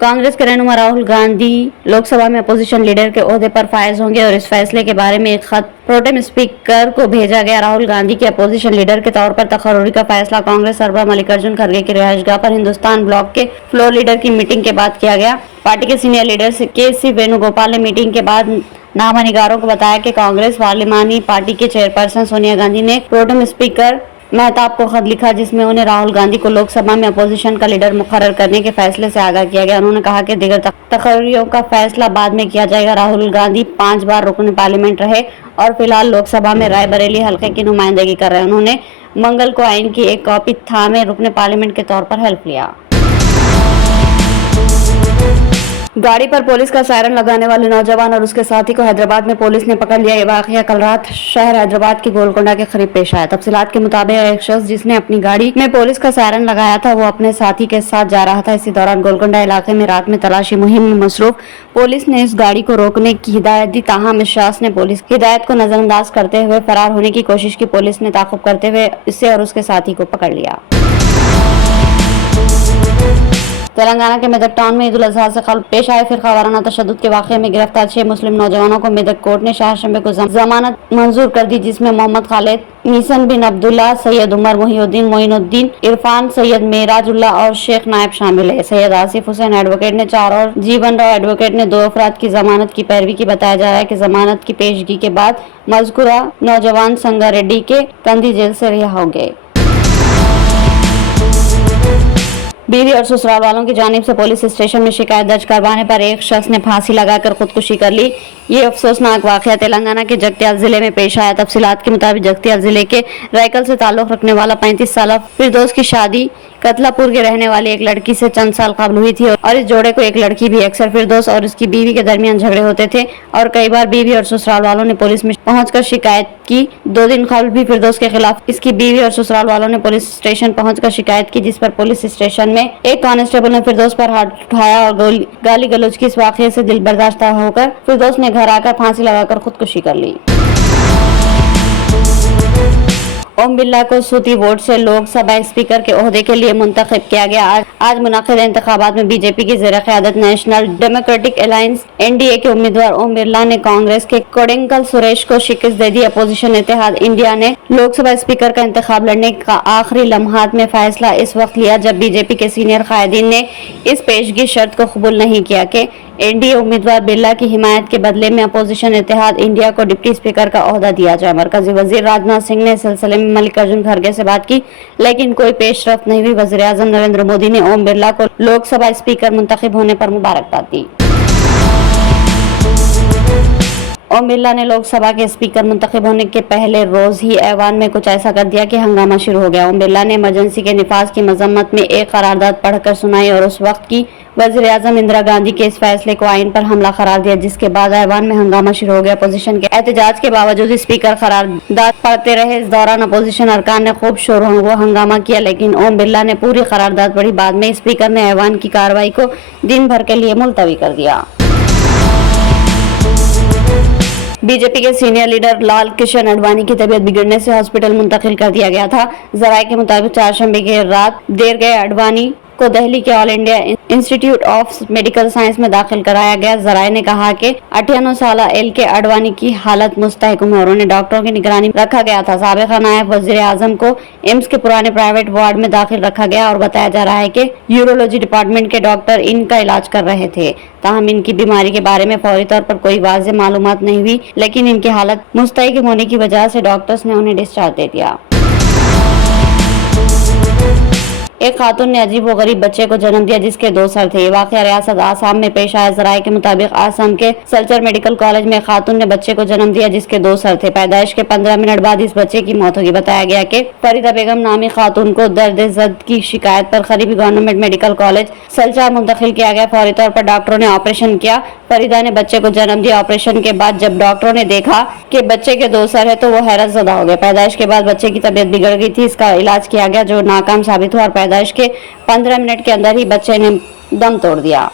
कांग्रेस के रहनुमा राहुल गांधी लोकसभा में अपोजिशन लीडर के ओहदे पर फायज होंगे और इस फैसले के बारे में एक खत प्रोटेम स्पीकर को भेजा गया। राहुल गांधी के अपोजिशन लीडर के तौर पर तकर्रुरी का फैसला कांग्रेस सरबराह मल्लिकार्जुन खड़गे की रिहायशगाह पर हिंदुस्तान ब्लॉक के फ्लोर लीडर की मीटिंग के बाद किया गया। पार्टी के सीनियर लीडर के.सी. वेणुगोपाल ने मीटिंग के बाद नामानिगारों को बताया कि कांग्रेस पार्लिमानी पार्टी के चेयरपर्सन सोनिया गांधी ने प्रोटेम स्पीकर मेहताब को खत लिखा, जिसमें उन्हें राहुल गांधी को लोकसभा में अपोजिशन का लीडर मुकर्रर करने के फैसले से आगाह किया गया। उन्होंने कहा कि दीगर तकर्रियों का फैसला बाद में किया जाएगा। राहुल गांधी 5 बार रुकन पार्लियामेंट रहे और फिलहाल लोकसभा में रायबरेली हल्के की नुमाइंदगी कर रहे हैं। उन्होंने मंगल को आइन की एक कॉपी थामे रुकन पार्लियामेंट के तौर पर हेल्प लिया। गाड़ी पर पुलिस का सायरन लगाने वाले नौजवान और उसके साथी को हैदराबाद में पुलिस ने पकड़ लिया। ये वाकया कल रात शहर हैदराबाद की गोलकोंडा के करीब पेश आया। तफसीलात के मुताबिक एक शख्स जिसने अपनी गाड़ी में पुलिस का सायरन लगाया था, वो अपने साथी के साथ जा रहा था। इसी दौरान गोलकोंडा इलाके में रात में तलाशी मुहिम में मसरूफ पुलिस ने इस गाड़ी को रोकने की हिदायत दी। ताहम इस शख्स ने पुलिस की हिदायत को नजरअंदाज करते हुए फरार होने की कोशिश की। पुलिस ने ताक़ुब करते हुए इसे और उसके साथी को पकड़ लिया। तेलंगाना के मेदक टाउन में ईद उल अजहा से कल पेश आए फिरका वाराना तशद्दुद के वाक़े में गिरफ्तार 6 मुस्लिम नौजवानों को मेदक कोर्ट ने शहर को जमानत मंजूर कर दी, जिसमें मोहम्मद खालिद, मीसन बिन अब्दुल्ला, सैयद उमर मोइनुद्दीन, इरफान, सैयद मेराजुल्ला और शेख नायब शामिल है। सैयद आसिफ हुसैन एडवोकेट ने 4 और जीवन राव एडवोकेट ने 2 अफराद की जमानत की पैरवी की। बताया जा रहा है कि जमानत की पेशगी के बाद मज़कूरा नौजवान संगारेड्डी के कंदी जेल से रिहा हो गए। बीवी और ससुराल वालों की जानिब से पुलिस स्टेशन में शिकायत दर्ज करवाने पर एक शख्स ने फांसी लगाकर खुदकुशी कर ली। ये अफसोसनाक वाकया तेलंगाना के जगत्याल जिले में पेश आया। तफसीलात के मुताबिक जगत्याल जिले के रायकल से ताल्लुक रखने वाला 35 साल फिरदौस की शादी कतलापुर के रहने वाली एक लड़की से चंद साल कबल हुई थी और इस जोड़े को एक लड़की भी। अक्सर फिरदौस और उसकी बीवी के दरमियान झगड़े होते थे और कई बार बीवी और ससुराल वालों ने पुलिस में पहुंचकर शिकायत की। 2 दिन कबल भी फिरदौस के खिलाफ इसकी बीवी और ससुराल वालों ने पुलिस स्टेशन पहुंचकर शिकायत की, जिस पर पुलिस स्टेशन में एक कांस्टेबल ने फिरदौस पर हाथ उठाया और गाली गलौज की इस वाकये से दिल बर्दाश्त होकर फिरदौस ने घर आकर फांसी लगाकर खुदकुशी कर ली। ओम बिरला को सूती वोट से लोकसभा स्पीकर के ओहदे के लिए मुंतखब किया गया। आज मुनाकिद इंतखाबात में बीजेपी की ज़ेर क़यादत नेशनल डेमोक्रेटिक अलायंस (एनडीए) के उम्मीदवार ओम बिरला ने कांग्रेस के कोडेंकल सुरेश को शिकस्त दे दी। अपोजिशन इत्तेहाद इंडिया ने लोकसभा स्पीकर का इंतखाब लड़ने का आखिरी लम्हात में फैसला इस वक्त लिया जब बीजेपी के सीनियर कायदीन ने इस पेशगी शर्त को कबूल नहीं किया कि एनडीए उम्मीदवार बिरला की हिमायत के बदले में अपोजिशन इत्तेहाद इंडिया को डिप्टी स्पीकर का ओहदा दिया जाए। मरकजी वजीर राजनाथ सिंह ने इस सिलसिले में मल्लिकार्जुन खड़गे से बात की, लेकिन कोई पेशरफ्त नहीं हुई। वजीर आजम नरेंद्र मोदी ने ओम बिरला को लोकसभा स्पीकर मुंतखब होने पर मुबारकबाद दी। ओम बिरला ने लोकसभा के स्पीकर मुंतखब होने के पहले रोज ही ऐवान में कुछ ऐसा कर दिया कि हंगामा शुरू हो गया। ओम बिरला ने इमरजेंसी के निफाज की मजम्मत में एक करारदाद पढ़कर सुनाई और उस वक्त की वज़ीर आज़म इंदिरा गांधी के इस फैसले को आइन पर हमला करार दिया, जिसके बाद ऐवान में हंगामा शुरू हो गया। अपोजिशन के एहतजाज के बावजूद स्पीकर करारदाद पढ़ते रहे। इस दौरान अपोजिशन अरकान ने खूब शोर हंगामा किया, लेकिन ओम बिरला ने पूरी करारदाद पढ़ी। बाद में स्पीकर ने ऐवान की कार्रवाई को दिन भर के लिए मुलतवी कर दिया। बीजेपी के सीनियर लीडर लाल कृष्ण आडवाणी की तबीयत बिगड़ने से हॉस्पिटल मुंतकिल कर दिया गया था। जराये के मुताबिक 4 शंबे की रात देर गए आडवाणी को दिल्ली के all India institute of medical science में दाखिल कराया गया। जराये ने कहा कि 98 साल एल के आडवाणी की हालत मुस्तहकम है और उन्हें डॉक्टरों की निगरानी में रखा गया था। साबिक़ नायब वज़ीर आज़म को एम्स के पुराने प्राइवेट वार्ड में दाखिल रखा गया और बताया जा रहा है कि यूरोलॉजी डिपार्टमेंट के डॉक्टर इनका इलाज कर रहे थे। ताहम इनकी बीमारी के बारे में फौरी तौर पर कोई वाज़ेह मालूमात नहीं हुई, लेकिन इनकी हालत मुस्तहकम होने की वजह से डॉक्टर्स ने उन्हें डिस्चार्ज दे दिया। एक खातून ने अजीब व गरीब बच्चे को जन्म दिया जिसके 2 सर थे। ये वाकया रियासत आसाम में पेश आया। जराये के मुताबिक आसाम के सल्चर मेडिकल कॉलेज में खातून ने बच्चे को जन्म दिया जिसके 2 सर थे। पैदाइश के 15 मिनट बाद इस बच्चे की मौत होगी। बताया गया कि फरीदा बेगम नामी खातून को दर्द जद की शिकायत पर करीबी गवर्नमेंट मेडिकल कॉलेज सल्चर मुंतकिल किया गया। फौरी तौर पर डॉक्टरों ने ऑपरेशन किया। फरीदा ने बच्चे को जन्म दिया। ऑपरेशन के बाद जब डॉक्टरों ने देखा कि बच्चे के 2 सर है तो वो हैरत ज़दा हो गए। पैदाइश के बाद बच्चे की तबीयत बिगड़ गई थी। इसका इलाज किया गया जो नाकाम साबित हुआ और पैदाइश के 15 मिनट के अंदर ही बच्चे ने दम तोड़ दिया।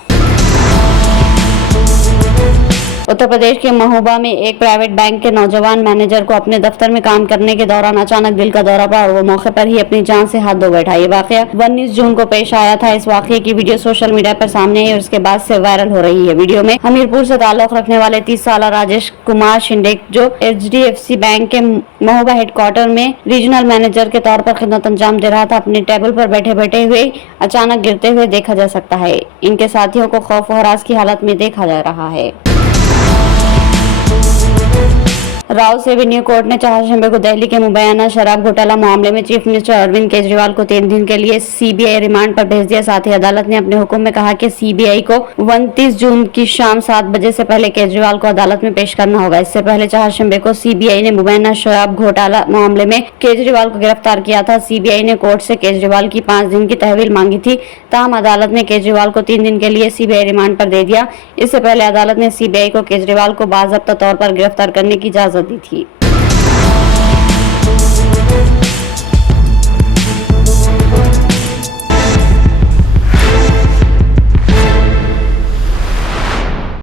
उत्तर प्रदेश के महोबा में एक प्राइवेट बैंक के नौजवान मैनेजर को अपने दफ्तर में काम करने के दौरान अचानक दिल का दौरा पड़ा और वो मौके पर ही अपनी जान से हाथ धो बैठा। ये वाकया 19 जून को पेश आया था। इस वाकये की वीडियो सोशल मीडिया पर सामने आई और उसके बाद से वायरल हो रही है। वीडियो में हमीरपुर से ताल्लुक रखने वाले 30 साल राजेश कुमार शिंदे, जो HDFC बैंक के महोबा हेडक्वार्टर में रीजनल मैनेजर के तौर पर खिदमत अंजाम दे रहा था, अपने टेबल पर बैठे बैठे हुए अचानक गिरते हुए देखा जा सकता है। इनके साथियों को खौफ और हरास की हालत में देखा जा रहा है। राउत एवेन्यू कोर्ट ने 4 दिसंबर को दिल्ली के मुबैना शराब घोटाला मामले में चीफ मिनिस्टर अरविंद केजरीवाल को 3 दिन के लिए CBI रिमांड पर भेज दिया। साथ ही अदालत ने अपने हुक्म में कहा कि CBI को 29 जून की शाम 7 बजे से पहले केजरीवाल को अदालत में पेश करना होगा। इससे पहले 4 दिसंबर को CBI ने मुबैना शराब घोटाला मामले में केजरीवाल को गिरफ्तार किया था। CBI ने कोर्ट से केजरीवाल की 5 दिन की तहवील मांगी थी, ताहम अदालत ने केजरीवाल को 3 दिन के लिए CBI रिमांड पर दे दिया। इससे पहले अदालत ने CBI को केजरीवाल को बाज़ाब्ता तौर पर गिरफ्तार करने की इजाजत दी थी।